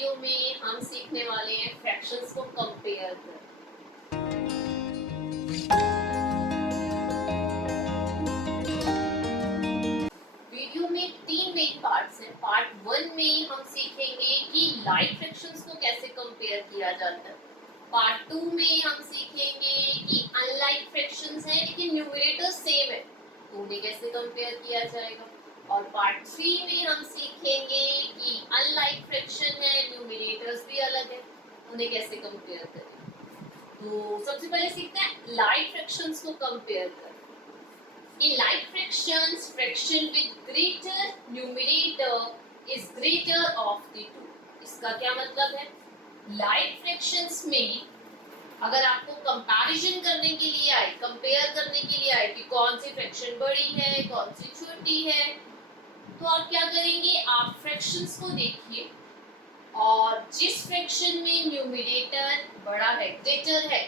Video में हम सीखने वाले हैं फ्रैक्शंस को कंपेयर कर। वीडियो में तीन मेन पार्ट्स हैं। पार्ट 1 में हम सीखेंगे कि लाइक फ्रैक्शंस को कैसे कंपेयर किया जाता है। पार्ट 2 में हम सीखेंगे कि अनलाइक फ्रैक्शंस हैं लेकिन न्यूमरेटर सेम है, तो उन्हें कैसे कंपेयर किया जाएगा। और पार्ट 3 में हम सीखेंगे कि अनलाइक फ्रैक्शन है, न्यूमरेटर्स भी अलग है, उन्हें कैसे कंपेयर करें। तो सबसे पहले सीखते हैं लाइक फ्रैक्शंस को कंपेयर करें। In like fractions, fraction with greater numerator is greater of the two. इसका क्या मतलब है? Like fractions में अगर आपको कंपैरिजन करने के लिए आए, कंपेयर करने के लिए आए कि कौन सी फ्रैक्शन बड़ी है, कौन सी छोटी है, तो आप क्या करेंगे? आप फ्रैक्शंस को देखिए और जिस फ्रैक्शन में न्यूमरेटर बड़ा है, ग्रेटर है,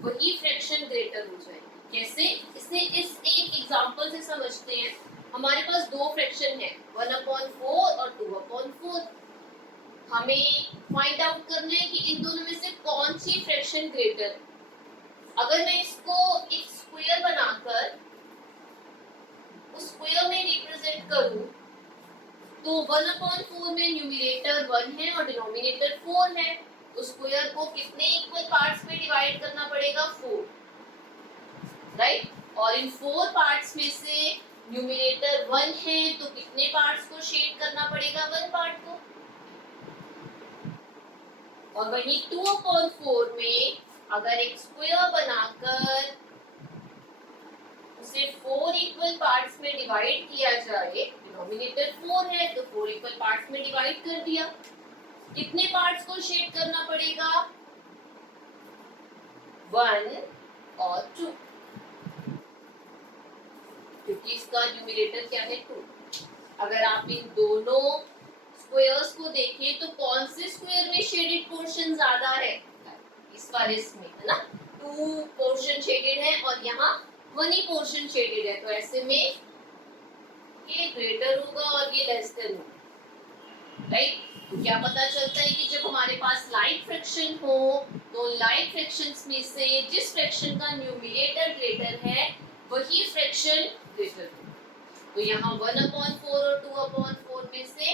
वही फ्रैक्शन ग्रेटर हो जाएगी। कैसे? इसे इस एक एग्जांपल से समझते हैं। हमारे पास दो फ्रैक्शन है, 1/4 और 2/4। हमें फाइंड आउट करना है कि इन दोनों में से कौन सी फ्रैक्शन ग्रेटर है। अगर मैं इसको एक स्क्वायर बनाकर उस स्क्वायर में रिप्रेजेंट करूं तो 1/4 में न्यूमरेटर 1 है और डिनोमिनेटर 4 है, तो स्क्वायर को कितने इक्वल पार्ट्स में डिवाइड करना पड़ेगा? 4, राइट। और इन 4 पार्ट्स में से न्यूमरेटर 1 है तो कितने पार्ट्स को शेड करना पड़ेगा? 1 पार्ट को। और वहीं 2/4 में अगर एक स्क्वायर बनाकर उसे 4 इक्वल पार्ट्स में डिवाइड किया जाए, डिनोमिनेटर 4 है तो 4 इक्वल पार्ट्स में डिवाइड कर दिया, कितने पार्ट्स को शेड करना पड़ेगा? 1 और 2, क्योंकि इसका न्यूमरेटर क्या है? 2। अगर आप इन दोनों स्क्वायर्स को देखें तो कौन से स्क्वायर में शेडेड पोर्शन ज्यादा है? इस वाले इसमें है ना, 2 पोर्शन शेडेड है और यहाँ 1 ही पोर्शन शेडेड है, तो ऐसे में ये ग्रेटर होगा और ये लेस देन होगा, राइट। तो क्या पता चलता है कि जब हमारे पास लाइक फ्रैक्शन हो तो लाइक फ्रैक्शंस में से जिस फ्रैक्शन का न्यूमरेटर ग्रेटर है वही फ्रैक्शन ग्रेटर है। तो यहाँ 1/4 और 2/4 में से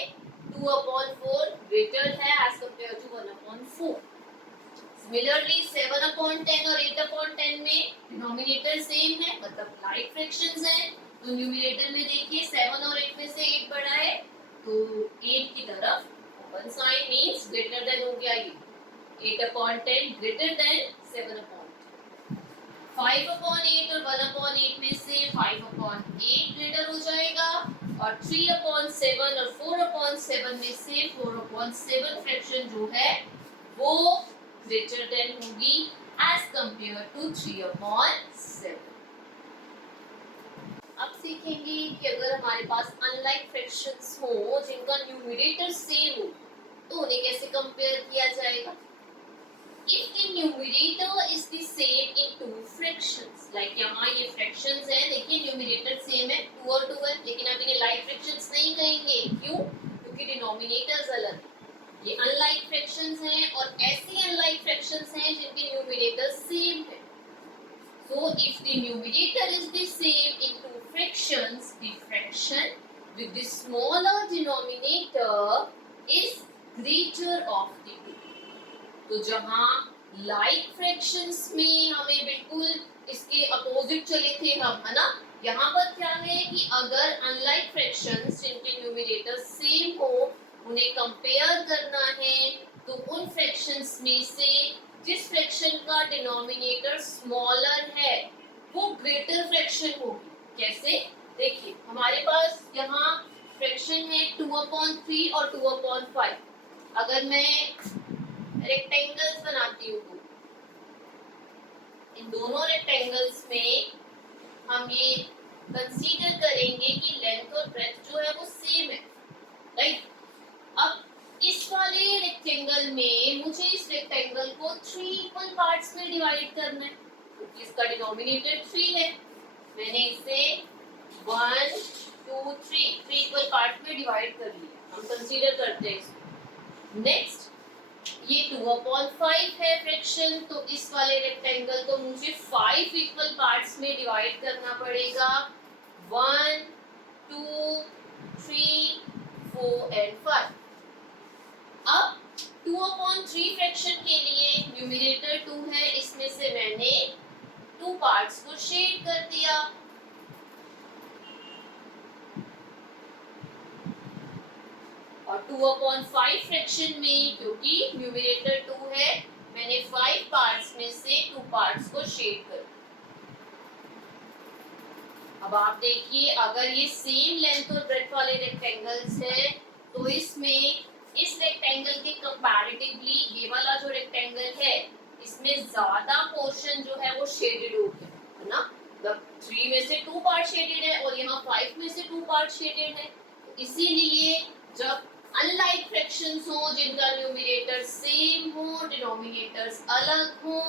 2/4 ग्रेटर है एज कंपेयर टू 1/4। सिमिलरली 7/10 और 8/10 में डिनोमिनेटर सेम है, मतलब लाइक फ्रैक्शंस हैं, तो न्यूमरेटर में देखिए 7 और 8 में से 8 बड़ा है, तो 8 की तरफ open sign means greater than हो गया ये 8/10 ग्रेटर देन 7/10। 5/8 और 1/8 में से 5/8 ग्रेटर हो जाएगा और 3/7 और 4/7 में से 4/7 फ्रैक्शन जो है वो ग्रेटर देन होगी एज कंपेयर टू 3/7। अब सीखेंगे कि अगर हमारे पास अनलाइक फ्रैक्शंस हो जिनका न्यूमरेटर सेम हो तो उन्हें कैसे कंपेयर किया जाएगा। If the numerator is the same in two fractions, like यहाँ ये fractions हैं, देखिए numerator same है 2 और 2 है, लेकिन अब इन्हें like fractions नहीं कहेंगे, क्यों? क्योंकि denominators अलग हैं। ये unlike fractions हैं और ऐसी unlike fractions हैं जिनके numerator same है। So if the numerator is the same in two fractions, the fraction with the smaller denominator is greater of the two. तो जहाँ लाइक फ्रैक्शंस में हमें बिल्कुल इसके अपोजिट चले थे हम, है ना, यहाँ पर क्या है कि अगर अनलाइक फ्रैक्शंस जिनके न्यूमरेटर सेम हो उन्हें कंपेयर करना है तो उन फ्रैक्शंस में से जिस फ्रैक्शन का डिनोमिनेटर स्मॉलर है वो ग्रेटर फ्रैक्शन होगी। कैसे? देखिए हमारे पास यहाँ फ्रैक्शन है 2/3 और 2/5। अगर मैं रेक्टेंगल्स बनाती हूँ तो इन दोनों रेक्टेंगल्स में हम ये कंसीडर करेंगे कि लेंथ और ब्रेड्थ जो है वो सेम है, राइट। अब इस वाले रेक्टेंगल में मुझे इस रेक्टेंगल को 3 इक्वल पार्ट्स में डिवाइड करना है, क्योंकि इसका डिनोमिनेटर 3 है। मैंने इसे 1 2 3 इक्वल पार्ट्स में डिवाइड कर लिया, हम कंसीडर करते हैं इसको। नेक्स्ट ये 2/5 है फ्रैक्शन, तो इस वाले रेक्टेंगल को मुझे 5 इक्वल पार्ट्स में डिवाइड करना पड़ेगा। 1 2 3 4 एंड 5। अब 2/3 फ्रैक्शन के लिए न्यूमरेटर 2 है, इसमें से मैंने 2 पार्ट्स को शेड कर दिया। और 2/5 फ्रैक्शन में क्योंकि न्यूमरेटर 2 है, मैंने 5 पार्ट्स में से 2 पार्ट्स को शेड कर। अब आप देखिए, अगर ये सेम लेंथ और ब्रेड्थ वाले रेक्टेंगल्स हैं तो इसमें इस रेक्टेंगल के कंपैरेटिवली ये वाला जो रेक्टेंगल है इसमें ज्यादा पोर्शन जो है वो शेडेड हो गया है ना। मतलब 3 में से 2 पार्ट शेडेड है और यहाँ 5 में से 2 पार्ट शेडेड है। तो इसीलिए जब अनलाइक फ्रैक्शंस हो जिनका न्यूमरेटर सेम हो, डिनोमिनेटर्स अलग हो,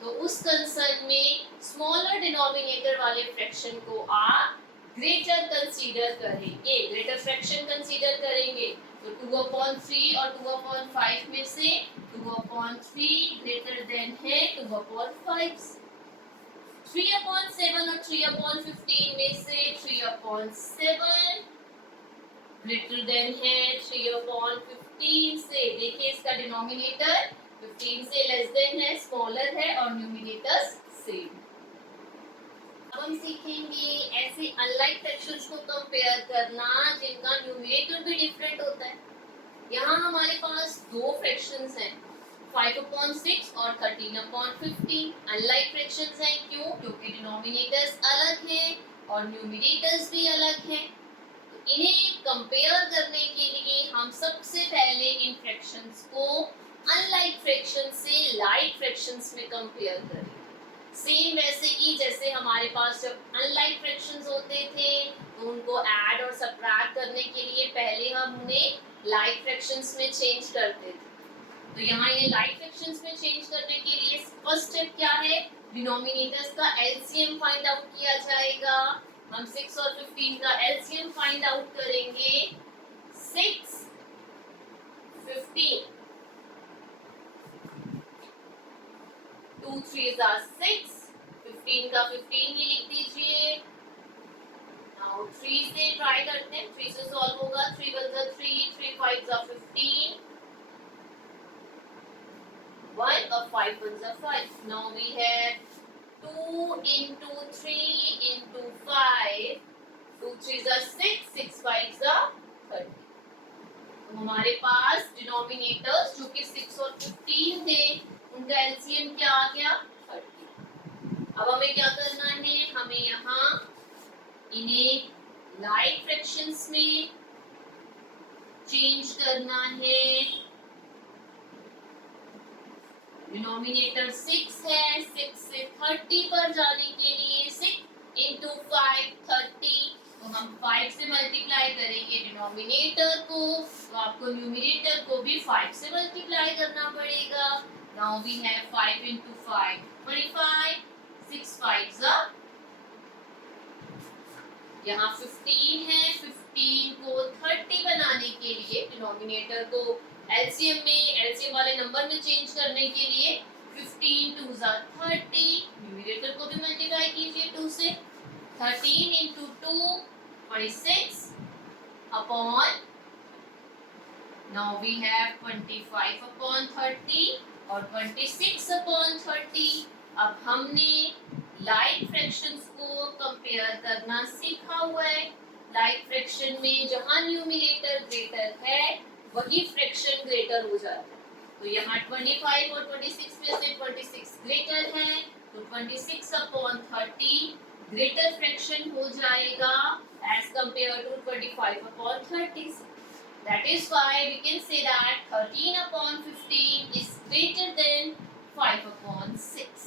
तो उस कंसर्न में स्मॉलर डिनोमिनेटर वाले फ्रैक्शन को आप ग्रेटर कंसीडर करेंगे, ग्रेटर फ्रैक्शन कंसीडर करेंगे। तो 2/3 और 2/5 में से 2/3 ग्रेटर देन है 2/5। 3/7 और 3/15 में से 3/7 ग्रेटर देन है 3/15 से। देखिए इसका डिनोमिनेटर 15 से लेस देन है, स्मॉलर है और न्यूमरेटर सेम। अब हम सीखेंगे ऐसे अनलाइक फ्रैक्शंस को कंपेयर करना जिनका न्यूमरेटर भी डिफरेंट होता है। यहाँ हमारे पास दो फ्रैक्शंस हैं, 5/6 और 13/15। अनलाइक फ्रैक्शंस हैं क्यों? क्योंकि डिनोमिनेटर्स अलग हैं और न्यूमरेटर्स भी अलग हैं। तो इन्हें कंपेयर करने के लिए हम सबसे पहले इन फ्रैक्शंस को अनलाइक फ्रैक्शन से लाइक फ्रैक्शंस में कंपेयर करें। सेम वैसे ही जैसे हमारे पास जब अनलाइक फ्रैक्शंस होते थे तो उनको ऐड और सबट्रैक्ट करने के लिए पहले हम उन्हें लाइक फ्रैक्शंस में चेंज करते थे। तो यहाँ इन्हें लाइक फ्रैक्शंस में चेंज करने के लिए फर्स्ट स्टेप क्या है? डिनोमिनेटर्स का एलसीएम फाइंड आउट किया जाएगा। हम 6 और 15 का एलसीएम फाइंड आउट करेंगे। 6 15 2 3s are 6, 15 का 15 ही लिख दीजिए। नाउ 3 से ट्राई करते हैं, 3 से सॉल्व होगा। 3 1 जा 3, 3 5 जा 15, 1 और 5 1 जा 5। Now we have 2 into 3 into 5, 2 3s are 6, 6 5s are 30। तो हमारे पास डिनोमिनेटर्स जो कि 6 और 15 थे उनका एलसीएम क्या आ गया? 30। अब हमें क्या करना है? हमें यहाँ इन्हें लाइक फ्रैक्शंस में चेंज करना है। डिनोमिनेटर 6 है, 6 से 30 पर जाने के लिए 6 into 5 30, तो हम 5 से मल्टीप्लाई करेंगे डिनोमिनेटर को, तो आपको न्यूमरेटर को भी 5 से मल्टीप्लाई करना पड़ेगा। Now we have 5 into 5 25, 6 5s are, यहाँ 15 है, 15 को 30 बनाने के लिए डिनोमिनेटर को एलसीएम वाले नंबर में चेंज करने के लिए 15 2s are 30, न्यूमरेटर को भी मल्टीप्लाई कीजिए 2 से। 13 into 2 26 upon, now we have 25 upon 30 और 26 upon 30। अब हमने लाइक फ्रैक्शंस को कंपेयर करना सीखा हुआ है। लाइक फ्रैक्शन में जहां न्यूमरेटर ग्रेटर है वही फ्रैक्शन ग्रेटर हो जाता है। तो यहाँ 25 और 26 में से 26 ग्रेटर है, तो 26 upon 30 ग्रेटर फ्रैक्शन हो जाएगा as compare to 25 upon 30। That is why we can say that 13 upon 15 is greater than 5 upon 6.